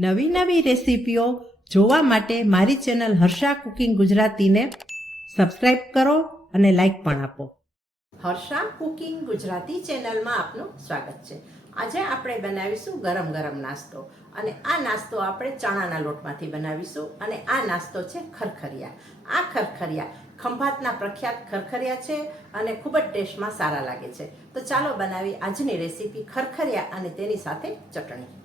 નવી નવી રેસીપીઓ જોવા માટે મારી ચેનલ હર્ષા કુકિંગ ગુજરાતીને સબસ્ક્રાઇબ કરો અને લાઇક પણ આપો. હર્ષા કુકિંગ ગુજરાતી ચેનલમાં આપનું સ્વાગત છે. આજે આપણે બનાવીશું ગરમ ગરમ નાસ્તો. અને આ નાસ્તો આપણે ચણાના લોટમાંથી બનાવીશું અને આ નાસ્તો છે ખરખરિયા. આ ખરખરિયા ખંભાતના પ્રખ્યાત ખરખરિયા છે અને ખૂબ જ ટેસ્ટમાં સારા લાગે છે. તો ચાલો બનાવી આજની રેસીપી ખરખરિયા અને તેની સાથે ચટણી.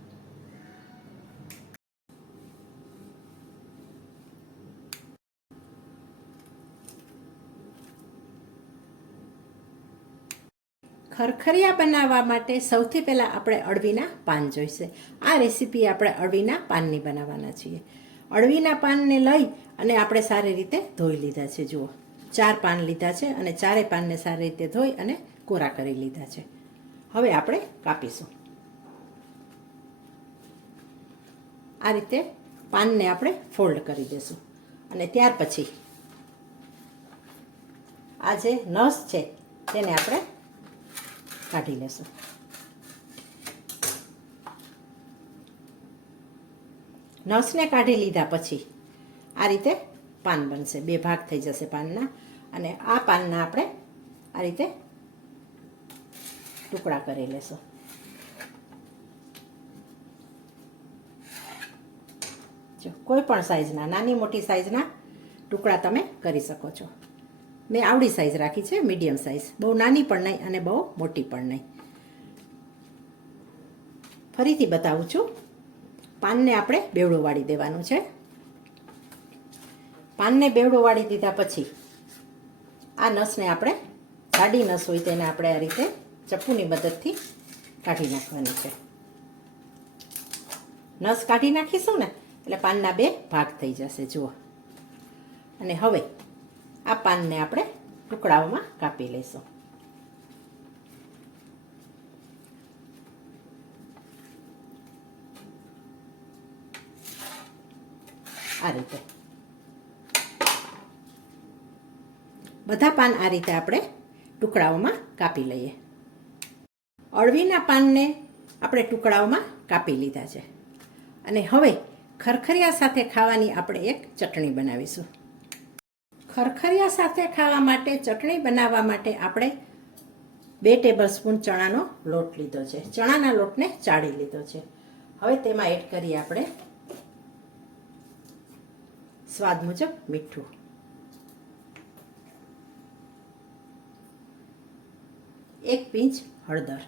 ખરખરિયા બનાવવા માટે સૌથી પહેલાં આપણે અળવીના પાન જોઈશે. આ રેસીપી આપણે અળવીના પાનની બનાવવાના છીએ. અળવીના પાનને લઈ અને આપણે સારી રીતે ધોઈ લીધા છે. જુઓ, ચાર પાન લીધા છે અને ચારે પાનને સારી રીતે ધોઈ અને કોરા કરી લીધા છે. હવે આપણે કાપીશું. આ રીતે પાનને આપણે ફોલ્ડ કરી દઈશું અને ત્યાર પછી આ જે નસ છે, તેને આપણે કાઢી લેશું. નસને કાઢી લીધા પછી આ રીતે પાન બનશે. બે ભાગ થઈ જશે પાનના અને આ પાનના આપણે આ રીતે ટુકડા કરી લેશું. કોઈ પણ સાઈઝના નાની મોટી સાઈઝના ટુકડા તમે કરી શકો છો. મેં આવડી સાઈઝ રાખી છે મીડિયમ સાઈઝ બહુ નાની પણ નહીં અને બહુ મોટી પણ નહીં. ફરીથી બતાવું છું. પાનને આપણે બેવડો વાળી દેવાનું છે. પાનને બેવડો વાળી દીધા પછી આ નસને આપણે, જાડી નસ હોય તેને આપણે આ રીતે ચપ્પુની મદદથી કાઢી નાખવાની છે. નસ કાઢી નાખીશું ને, એટલે પાનના બે ભાગ થઈ જશે, જુઓ. અને હવે આ પાનને આપણે ટુકડાઓમાં કાપી લઈશું. આ રીતે. બધા પાન આ રીતે આપણે ટુકડાઓમાં કાપી લઈએ. અળવીના પાનને આપણે ટુકડાઓમાં કાપી લીધા છે. અને હવે ખરખરિયા સાથે ખાવાની આપણે એક ચટણી બનાવીશું. ખરખરિયા સાથે ખાવા માટે, ચટણી બનાવવા માટે આપણે બે ટેબલ સ્પૂન ચણાનો લોટ લીધો છે. ચણાના લોટને ચાળી લીધો છે. હવે તેમાં એડ કરીએ આપણે સ્વાદ મુજબ મીઠું. એક પીંચ હળદર.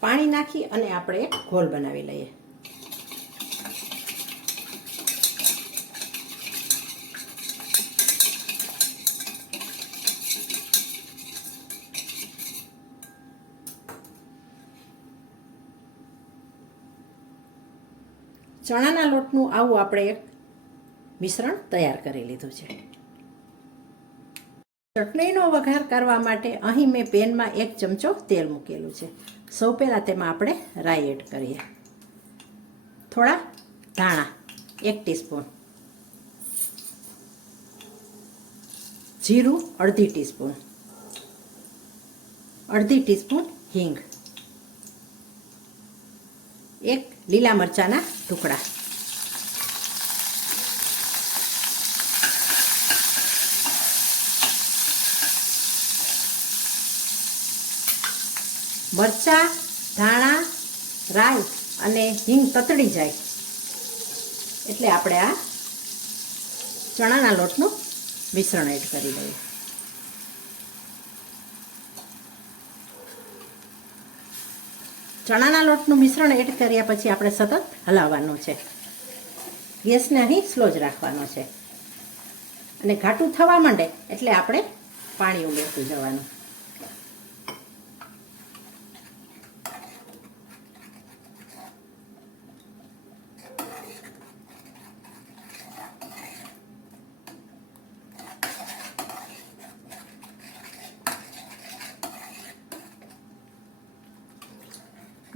પાણી નાખી અને આપણે એક ઘોલ બનાવી લઈએ. ચણાના લોટનું આવું આપણે એક મિશ્રણ તૈયાર કરી લીધું છે. ચટણીનો વઘાર કરવા માટે અહીં મેં પેનમાં એક ચમચો તેલ મૂકેલું છે. સૌ પહેલાં તેમાં આપણે રાઈ એડ કરીએ. થોડા ધાણા, એક ટીસ્પૂન. જીરું, અડધી ટીસ્પૂન. અડધી ટીસ્પૂન હિંગ. એક લીલા મરચાંના ટુકડા. મરચાં, ધાણા, રાઈ અને હિંગ તતડી જાય. એટલે આપણે આ ચણાના લોટનું મિશ્રણ એડ કરી દઈએ. ચણાના લોટનું મિશ્રણ એડ કર્યા પછી આપણે સતત હલાવવાનું છે. ગેસને અહીં સ્લો જ રાખવાનો છે. અને ઘાટું થવા માંડે એટલે આપણે પાણી ઉમેરતું જવાનું.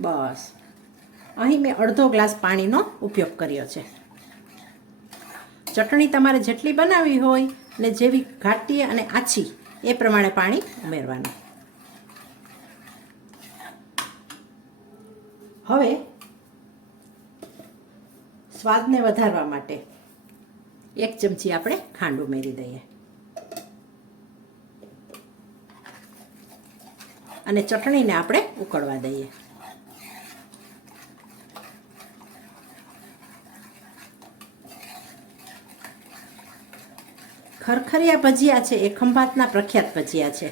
બસ. અહીં મેં અડધો ગ્લાસ પાણીનો ઉપયોગ કર્યો છે. ચટણી તમારે જેટલી બનાવવી હોય ને જેવી ઘાટી અને આછી, એ પ્રમાણે પાણી ઉમેરવાનું. હવે સ્વાદને વધારવા માટે એક ચમચી આપણે ખાંડ ઉમેરી દઈએ. અને ચટણીને આપણે ઉકળવા દઈએ. ખરખરિયા ભજીયા છે, એ ખંભાતના પ્રખ્યાત ભજીયા છે.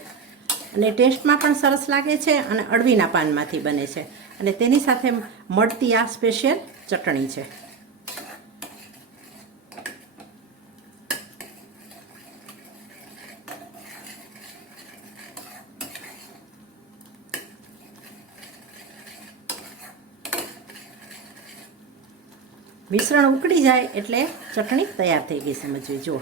અને ટેસ્ટમાં પણ સરસ લાગે છે અને અળવીના પાનમાંથી બને છે. અને તેની સાથે મળતી આ સ્પેશિયલ ચટણી છે. મિશ્રણ ઉકળી જાય એટલે ચટણી તૈયાર થઈ ગઈ સમજવી જુઓ.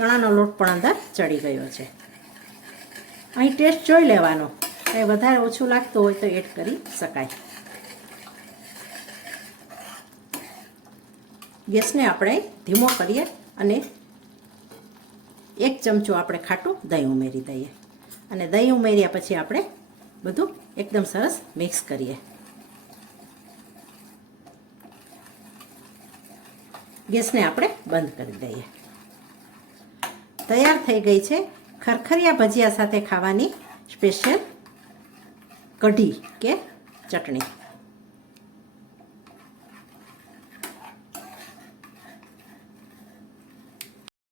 ચણાનો લોટ પણ અંદર ચડી ગયો છે. અહીં ટેસ્ટ જોઈ લેવાનો. કંઈ વધારે ઓછું લાગતું હોય તો એડ કરી શકાય. ગેસને આપણે ધીમો કરીએ અને એક ચમચો આપણે ખાટું દહીં ઉમેરી દઈએ. અને દહીં ઉમેર્યા પછી આપણે બધું એકદમ સરસ મિક્સ કરીએ. ગેસને આપણે બંધ કરી દઈએ. તૈયાર થઈ ગઈ છે ખરખરિયા ભજીયા સાથે ખાવાની સ્પેશિયલ કઢી કે ચટણી.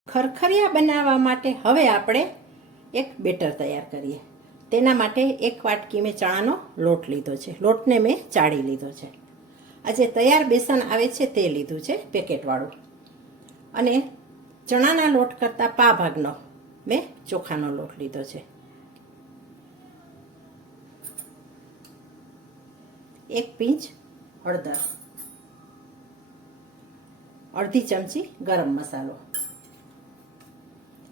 ખરખરિયા બનાવવા માટે હવે આપણે એક બેટર તૈયાર કરીએ. તેના માટે એક વાટકી મેં ચણાનો લોટ લીધો છે. લોટને મેં ચાળી લીધો છે. આ જે તૈયાર બેસન આવે છે તે લીધું છે પેકેટવાળું. અને ચણાના લોટ કરતાં પા ભાગનો. મેં ચોખાનો લોટ લીધો છે. એક પીંચ હળદર. અડધી ચમચી ગરમ મસાલો.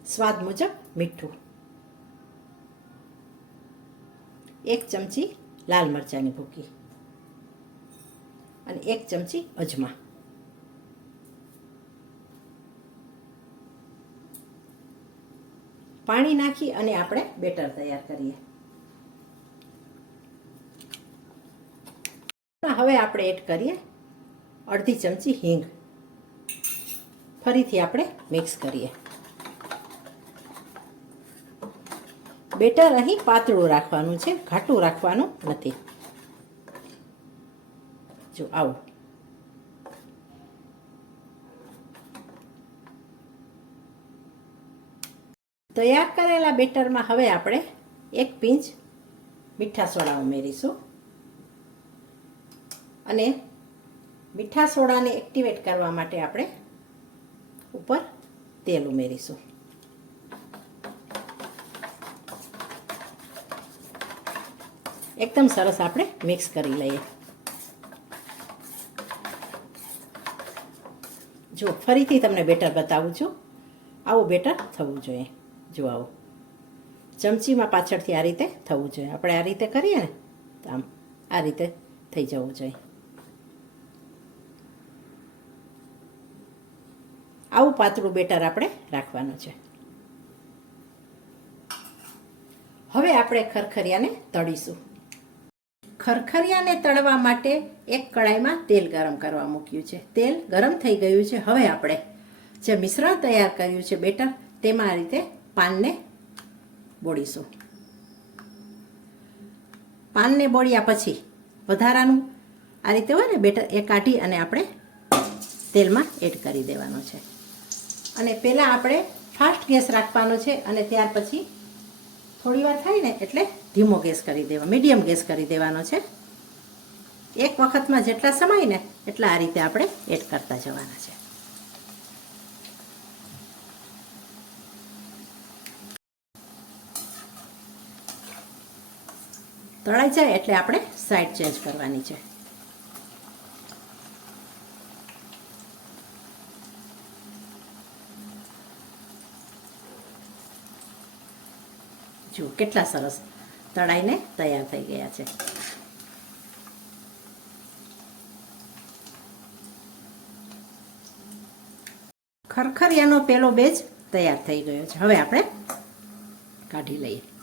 સ્વાદ મુજબ મીઠું. એક ચમચી લાલ મરચાંની ભૂકી. અને એક ચમચી અજમા. પાણી નાખી અને આપણે બેટર તૈયાર કરીએ. હવે આપણે એડ કરીએ અડધી ચમચી હિંગ. ફરીથી આપણે મિક્સ કરીએ. બેટર અહીં પાતળું રાખવાનું છે, ઘાટું રાખવાનું નથી. જો આવું. તૈયાર કરેલા બેટરમાં હવે આપણે એક પિંચ મીઠા સોડા ઉમેરીશું. અને મીઠા સોડાને એક્ટિવેટ કરવા માટે આપણે ઉપર તેલ ઉમેરીશું. એકદમ સરસ આપણે મિક્સ કરી લઈએ. જો ફરીથી તમને બેટર બતાવું છું, આવું બેટર થવું જોઈએ. જો ચમચીમાં પાછળથી આ રીતે થવું જોઈએ. આપણે આ રીતે કરીએ ને, તો આમ આ રીતે થઈ જવું જોઈએ. આવું પાતળું બેટર આપણે રાખવાનું છે. હવે આપણે ખરખરિયાને તળીશું. ખરખરિયાને તળવા માટે એક કડાઈમાં તેલ ગરમ કરવા મૂક્યું છે. તેલ ગરમ થઈ ગયું છે. હવે આપણે જે મિશ્રણ તૈયાર કર્યું છે બેટર, તેમાં આ રીતે પાનને બોળીશું. પાનને બોળ્યા પછી વધારાનું આ રીતે હોય ને, બેટર એ કાઢી અને આપણે તેલમાં એડ કરી દેવાનો છે. અને પહેલાં આપણે ફાસ્ટ ગેસ રાખવાનો છે અને ત્યાર પછી થોડીવાર થાય ને એટલે ધીમો ગેસ કરી દેવા, મીડિયમ ગેસ કરી દેવાનો છે. એક વખતમાં જેટલા સમય ને, એટલા આ રીતે આપણે એડ કરતા જવાના છે. તળાઈ જાય એટલે આપણે સાઈડ ચેન્જ કરવાની છે. જુઓ કેટલા સરસ તળાઈને તૈયાર થઈ ગયા છે. ખરખરિયાનો પેલો બેજ તૈયાર થઈ ગયો છે. હવે આપણે કાઢી લઈએ.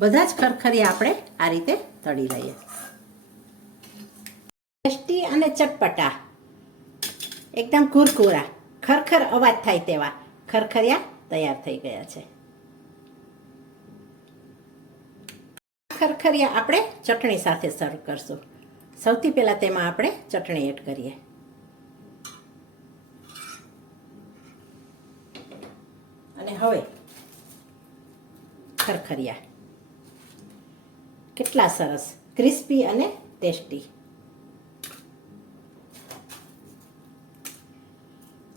બધા જ ખરખરિયા આપણે આ રીતે તળી લઈએ. ટેસ્ટી અને ચટપટા. એકદમ કુરકુરા. ખરખર અવાજ થાય તેવા ખરખરિયા તૈયાર થઈ ગયા છે. ખરખરિયા આપણે ચટણી સાથે સર્વ કરશું. સૌથી પહેલાં તેમાં આપણે ચટણી એડ કરીએ. અને હવે ખરખરિયા. કેટલા સરસ? ક્રિસ્પી અને ટેસ્ટી.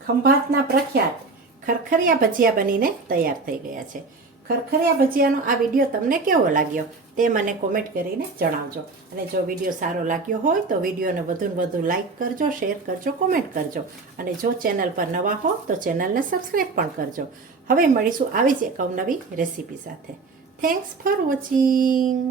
ખંભાતના પ્રખ્યાત ખરખરિયા ભજીયા બનીને તૈયાર થઈ ગયા છે. ખરખરિયા ભજીયાનો આ વીડિયો તમને કેવો લાગ્યો તે મને કોમેન્ટ કરીને જણાવજો. અને જો વીડિયો સારો લાગ્યો હોય તો વિડીયોને વધુ ને વધુ લાઇક કરજો શેર કરજો કોમેન્ટ કરજો. અને જો ચેનલ પર નવા હો તો ચેનલને સબસ્ક્રાઈબ પણ કરજો. હવે મળીશું આવી જ એક અવનવી રેસીપી સાથે. Thanks for watching